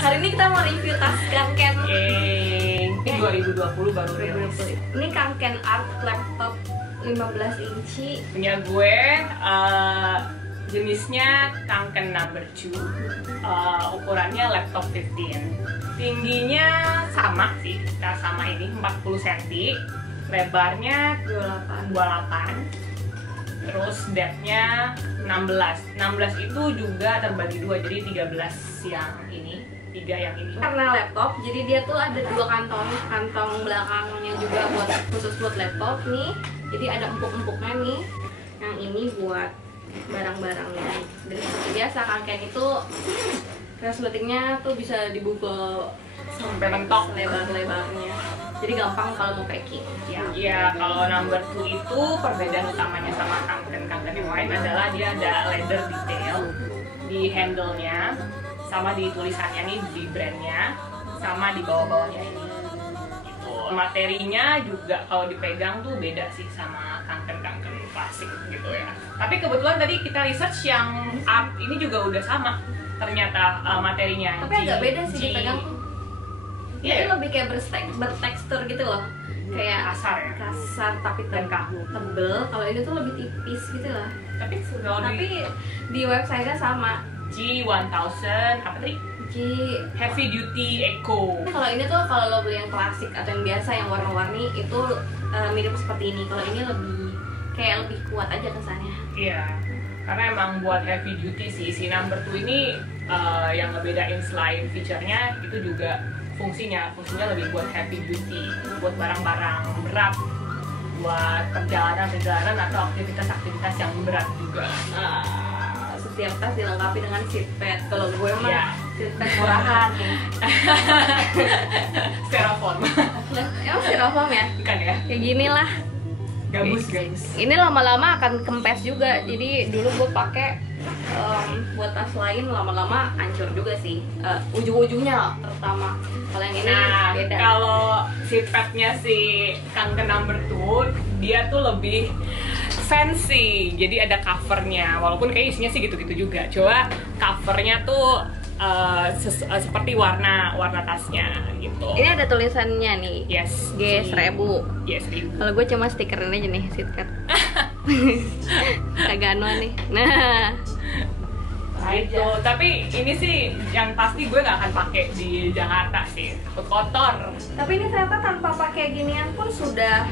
Hari ini kita mau review tas Kanken. Ini 2020 baru rilis. Ini Kanken Art laptop 15 inci. Punya gue, jenisnya Kanken number 2. Ukurannya laptop 15. Tingginya sama sih, kita sama ini 40 cm. Lebarnya 28. Terus depth-nya 16. 16 itu juga terbagi dua, jadi 13 yang ini, 3 yang ini. Karena laptop, jadi dia tuh ada 2 kantong belakangnya juga khusus buat laptop nih. Jadi ada empuk-empuknya nih. Yang ini buat barang-barangnya. Dan seperti biasa Kanken itu resletingnya tuh bisa dibuka sampai mentok lebar-lebarnya. Jadi gampang kalau mau packing. Ya, kalau number 2 itu perbedaan utamanya sama Kanken yang lain adalah dia ada leather detail di handle-nya, sama di tulisannya nih, di brandnya, sama di bawah-bawahnya ini. Gitu. Materinya juga kalau dipegang tuh beda sih sama Kanken klasik gitu ya. Tapi kebetulan tadi kita research yang Art ini juga udah sama ternyata materinya. Tapi agak beda sih dipegang tuh. Iya, Ini lebih kayak bertekstur gitu loh. Kayak kasar tapi kaku, tebel. Kalau ini tuh lebih tipis gitu lah. Tapi di website-nya sama. G1000 apa tadi? Heavy Duty Eco. Kalau ini tuh kalau lo beli yang klasik atau yang biasa yang warna-warni itu mirip seperti ini. Kalau ini lebih kuat aja kesannya. Iya. Karena emang buat heavy duty sih, si number 2 ini yang ngebedain selain feature-nya itu juga fungsinya lebih buat heavy duty, buat barang-barang berat, buat perjalanan atau aktivitas yang berat juga. Setiap tas dilengkapi dengan seatbelt. Kalau gue mah seatbelt murahan. Styrofoam. Emang styrofoam ya? Bukan ya? Kayak gini lah. Gabus. Ini lama-lama akan kempes juga. Jadi dulu gue pakai buat tas lain, lama-lama hancur juga sih. Ujung-ujungnya terutama. Kalau yang ini beda. Kalau seatbeltnya si Kanken number 2, dia tuh lebih fancy. Jadi ada covernya. Walaupun kayak isinya sih gitu-gitu juga. Coba covernya tuh seperti warna tasnya gitu. Ini ada tulisannya nih. Yes. G1000. Kalau gue cuma stikerin aja nih seatbelt. Agak nih. Nah. Itu. Tapi ini sih yang pasti gue nggak akan pakai di Jakarta sih. Takut kotor. Tapi ini ternyata tanpa pakai ginian pun sudah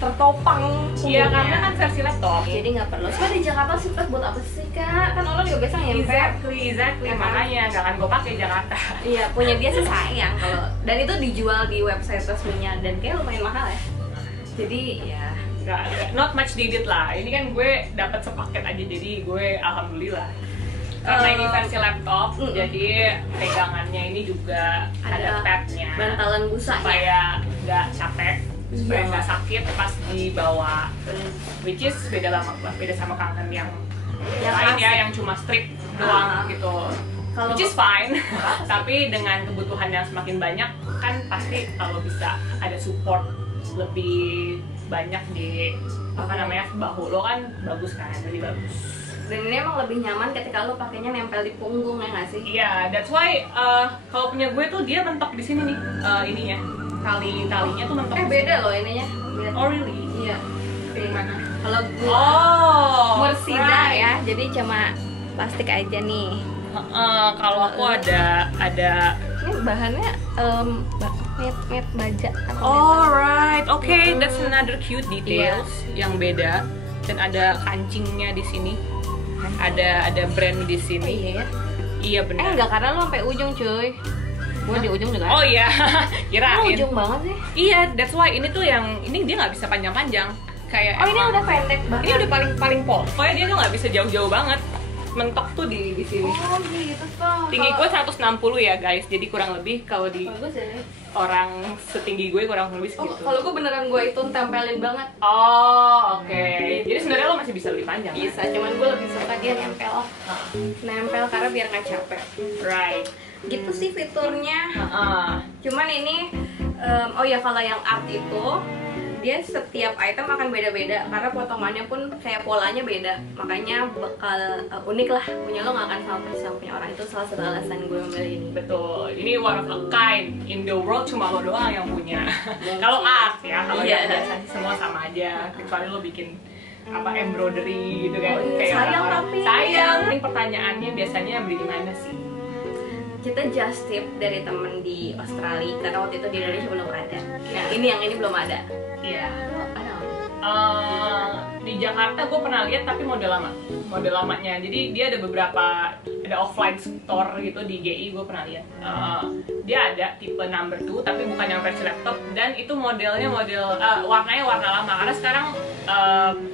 tertopang. Iya, karena kan versi laptop. Jadi nggak perlu. Soalnya di Jakarta seatbelt buat apa sih kak? Kan orang juga biasa nyempet. Exactly. Makanya nggak akan gue pakai Jakarta. Iya, punya dia sih sayang kalau. Dan itu dijual di website resminya dan kayak lumayan mahal ya. Jadi ya not much needed lah. Ini kan gue dapat sepaket aja, jadi gue alhamdulillah. Karena ini versi laptop, jadi pegangannya ini juga ada padnya, bantalan busanya, supaya nggak capek, supaya nggak sakit pas dibawa. Which is beda sama Kanken yang lain ya, yang cuma strip doang gitu. Which is fine. Tapi dengan kebutuhan yang semakin banyak, kan pasti kalau bisa ada support lebih banyak di bahu lo kan bagus kan, jadi bagus. Dan ini emang lebih nyaman ketika lo pakainya nempel di punggung, ya nggak sih? Iya, that's why kalau punya gue tuh dia mentok di sini nih, ininya, talinya tuh mentok. Beda loh ininya. Oh really? Iya. Di mana? Kalau gue Mursida ya, jadi cuma plastik aja nih. Kalau aku ada ini bahannya matte baja. Alright, okay, that's another cute details yang beda. Dan ada kancingnya di sini. Ada brand di sini. Iya ya? Iya benar. Enggak, karena lu sampai ujung cuy. Gue di ujung juga. Oh iya, kirain. Ujung banget sih. Iya, that's why ini tuh yang ini dia nggak bisa panjang-panjang. Kayak ini udah pendek banget. Ini udah paling pokoknya dia tuh nggak bisa jauh-jauh banget. Mentok tuh di sini. Oh gitu tuh. Tinggi gue 160 ya guys, jadi kurang lebih kalau di orang setinggi gue kurang lebih segitu. Kalau gue beneran gue itu tempelin banget. Oh oke. Jadi sebenarnya lo masih bisa lebih panjang. Bisa, cuman gue lebih suka dia nempel karena biar nggak capek. Right. Gitu sih fiturnya. Cuman ini, oh ya kalau yang Art itu dia setiap item akan beda-beda karena potongannya pun kayak polanya beda, makanya bakal unik lah, punya lo nggak akan sama persis sama punya orang. Itu salah satu alasan gue memilih ini. Betul, ini one of a kind in the world, cuma lo doang yang punya. Kalau art ya, kalau yang biasa sih semua sama aja, kecuali lo bikin apa embroidery gitu kan. Oh, iya. Kayak Sayang orang-orang. tapi. Sayang. Ini pertanyaannya biasanya beli di mana sih? Kita just tip dari temen di Australia karena waktu itu di Indonesia belum ada. Nah yang ini belum ada. Iya. Lo ada nggak? Di Jakarta gue pernah lihat tapi model lamanya. Jadi dia ada beberapa, ada offline store gitu di GI, gue pernah lihat. Dia ada tipe number 2 tapi bukan yang versi laptop, dan itu modelnya warnanya warna lama karena sekarang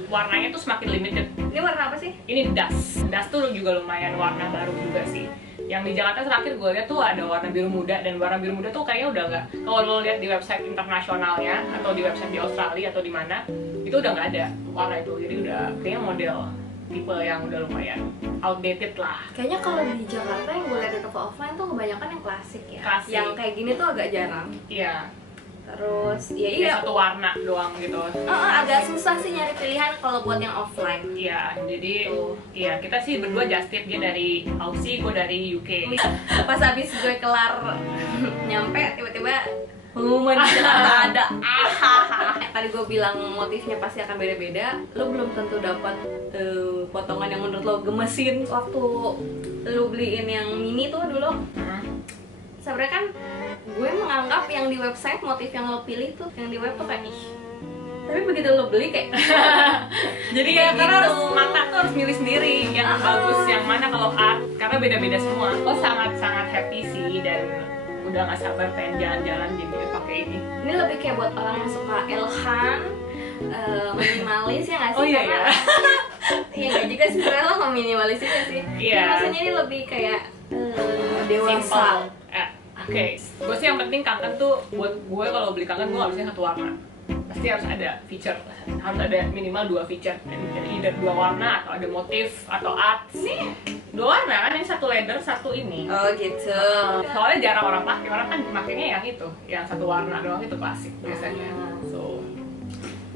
warnanya tuh semakin limited. Ini warna apa sih? Ini dust tuh juga lumayan warna baru juga sih. Yang di Jakarta terakhir gue lihat tuh ada warna biru muda, dan warna biru muda tuh kayaknya udah nggak, kalau lo lihat di website internasionalnya atau di website di Australia atau di mana, itu udah nggak ada warna itu. Jadi udah kayaknya model tipe yang udah lumayan outdated lah. Kayaknya kalau di Jakarta yang gue lihat di toko offline tuh kebanyakan yang klasik ya. Klasik. Yang kayak gini tuh agak jarang. Iya. Terus Iya, satu warna doang gitu. agak susah sih nyari pilihan kalau buat yang offline. Iya, jadi iya kita sih berdua just tip, dia dari Aussie, gue dari UK. Pas habis gue kelar nyampe tiba-tiba pengumuman di Jakarta ada. Tadi gue bilang motifnya pasti akan beda-beda. Lo belum tentu dapat potongan yang menurut lo gemesin waktu lo beliin yang mini tuh dulu. Sebenarnya kan gue menganggap yang di website motif yang lo pilih tuh yang di web tuh kayak ih. Tapi begitu lo beli kayak jadi ya karena harus mata tuh harus milih sendiri yang bagus yang mana kalau art, karena beda-beda semua. Oh sangat happy sih, dan udah nggak sabar pengen jalan-jalan jadi pakai ini. Ini lebih kayak buat orang yang suka Elhan, minimalis ya nggak sih? Oh iya Karena, iya nggak juga sih, sebenarnya lo nggak minimalis juga sih. Iya. Rasanya ini lebih kayak dewasa. Oke, gue sih yang penting kangen tuh buat gue, kalau beli kangen gue nggak bisa satu warna, pasti harus ada feature, harus ada minimal 2 feature, jadi either 2 warna atau ada motif atau art. Nih 2 warna kan, ini satu leather satu ini. Oh gitu. Soalnya jarang orang pakai, orang kan makanya yang itu, yang satu warna doang itu klasik biasanya. So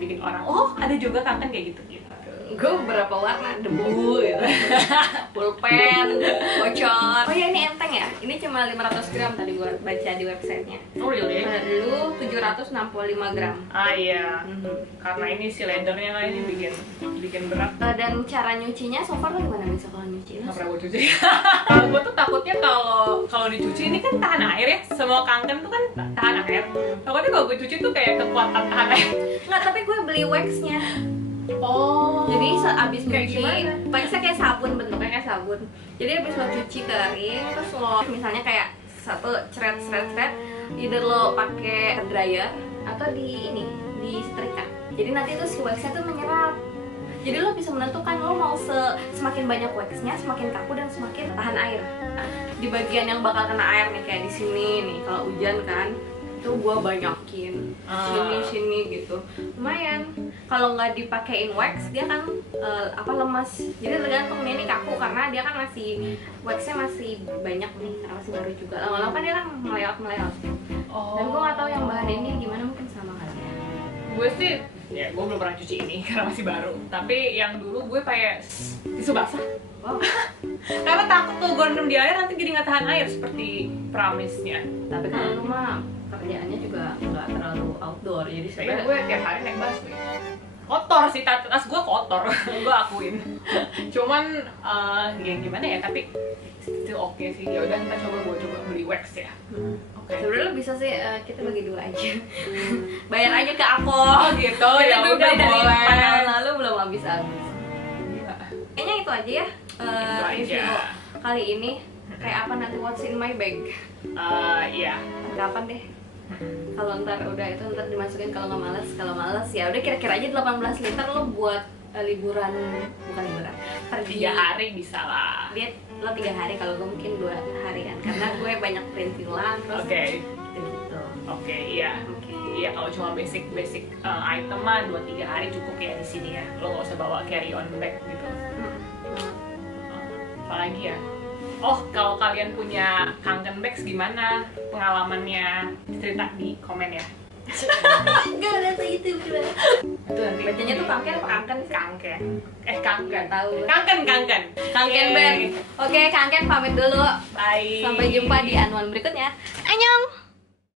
bikin orang oh ada juga kangen kayak gitu. Gue beberapa warna, debu gitu, pulpen, bocor. Oh ya ini enteng ya, ini cuma 500 gram tadi gue baca di websitenya. Oh really? Lu 765 gram. Ah iya, karena ini si leathernya kan ini bikin berat. Dan cara nyucinya so far lo gimana bisa kalau nyuci? Nggak pernah gue cuci. Gue tuh takutnya kalau dicuci ini kan tahan air ya, semua kangen tuh kan tahan air. Takutnya kalau gue cuci tuh kayak kekuatan tahan air. Nggak, tapi gue beli waxnya. Oh. Jadi abis nyuci, gimana? waxnya kayak sabun, bentuknya kayak sabun. Jadi abis lo cuci kering, terus lo misalnya kayak satu thread, either lo pakai dryer atau di setrika. Jadi nanti tuh si waxnya tuh menyerap. Jadi lo bisa menentukan lo mau semakin banyak waxnya, semakin kaku dan semakin tahan air. Di bagian yang bakal kena air nih kayak di sini nih, kalau hujan kan, itu gua banyakin sini gitu, lumayan. Kalau nggak dipakein wax dia kan lemas. Jadi tergantung nih, ini kaku karena dia kan masih waxnya masih banyak nih karena masih baru juga. Lama-lama kan dia kan meleot. Dan gua nggak tahu yang bahan ini gimana, mungkin sama kali ya. Gue sih ya gue belum pernah cuci ini karena masih baru. Tapi yang dulu gue pakai tisu basah. Wow. Karena takut tuh gue rendam di air nanti jadi nggak tahan air seperti Promise-nya. Tapi kan lu mah kerjaannya juga nggak terlalu outdoor, jadi Kayaknya sebenarnya gue tiap hari naik busway. Kotor sih, tas gue kotor, gue akuin. Cuman ya gimana ya, tapi still oke sih. Ya udah kita gue coba beli wax ya. Oke. sebenarnya lo bisa sih kita bagi 2 aja. Bayar aja ke aku. Oh gitu, Kita ya dulu udah dari 4 tahun boleh. lalu belum habis. Gila. Kayaknya itu aja ya Itu review aja. kali ini. Kayak apa nanti what's in my bag? Iya. Kapan deh? Kalau ntar udah itu ntar dimasukin kalau males ya udah kira-kira aja 18 liter lo buat liburan, bukan liburan, pergi 3 hari bisa lah. dia lo 3 hari, kalau gue mungkin 2 harian karena gue banyak perintilan terus Oke. gitu. Oke, iya. Oke. Iya, kalau cuma basic item mah 2-3 hari cukup ya di sini ya. Lo nggak usah bawa carry on bag gitu. Apalagi ya? Oh, kalau kalian punya kangen bags gimana pengalamannya? Cerita di komen ya. Enggak ada itu udah. Itu nanti Bacanya tuh kanken apa kanken? Kanken. Kanken. Nggak tahu. Kanken. Kanken Yeay. band. Oke, kanken pamit dulu. Bye. Sampai jumpa di Anwan berikutnya. Annyeong.